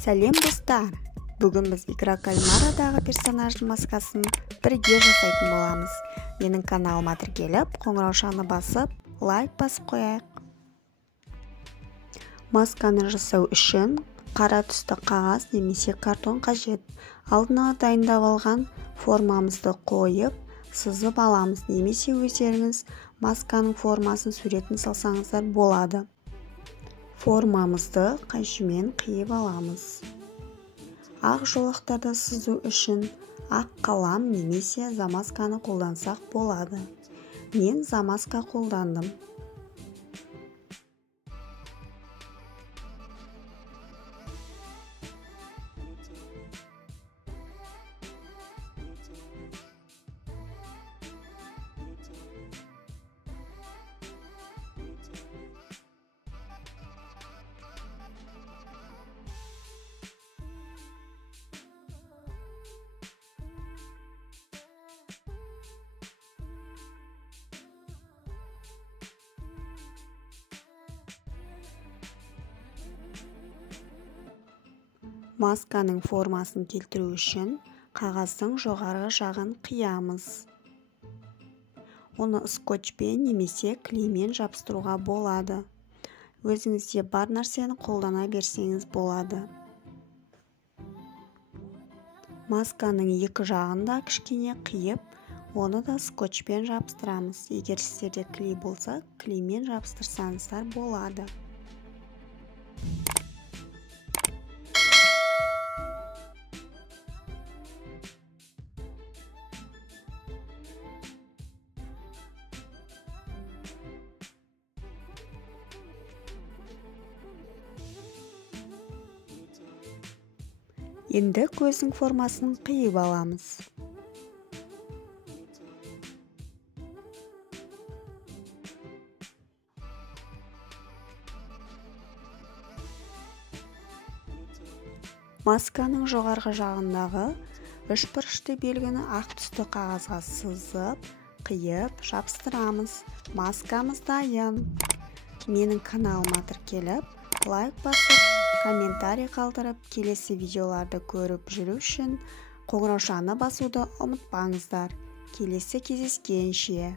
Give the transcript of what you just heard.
Сәлем достар! Бүгін біз Игра Кальмарадағы персонаждың маскасын бірге жасайтын боламыз. Менің каналыма тіркеліп, қоңыраушаны басып, лайк басып қояйық. Масканы жасау үшін қара түсті қағаз немесе картон қажет. Алдын ала дайындап алған формамызды қойып, сызып аламыз, немесе өздеріңіз масканың формасын суретін салсаңыздар болады. Формамызды қайшымен қиып аламыз. Ақ жолақтарда сызу үшін ақ қалам немесе замазканы қолдансақ болады. Мен замазка қолдандым. Масканың формасын келтіру үшін қағаздың жоғарғы жағын қиямыз. Оны скотчпен немесе клеймен жабыстыруға болады. Өзіңізде бар нәрсені қолдана берсеңіз болады. Масканың екі жағын да кішкене қиып, оны да скотчпен жабыстырамыз. Егер сіздерде клей болса, клеймен жабыстырсаңыздар болады. Енді көздің формасын қиып аламыз. Масканың жоғарғы жағындағы үшбұрышты белгіні ақ түсті қағазға сызып, қиып, жабыстырамыз. Маскамыз дайын. Менің каналыма тіркеліп, лайк басып, комментарий қалдырып, келесі видеоларды көріп жүру үшін қоңыраушаны басуды ұмытпаңыздар. Келесі кездескенше.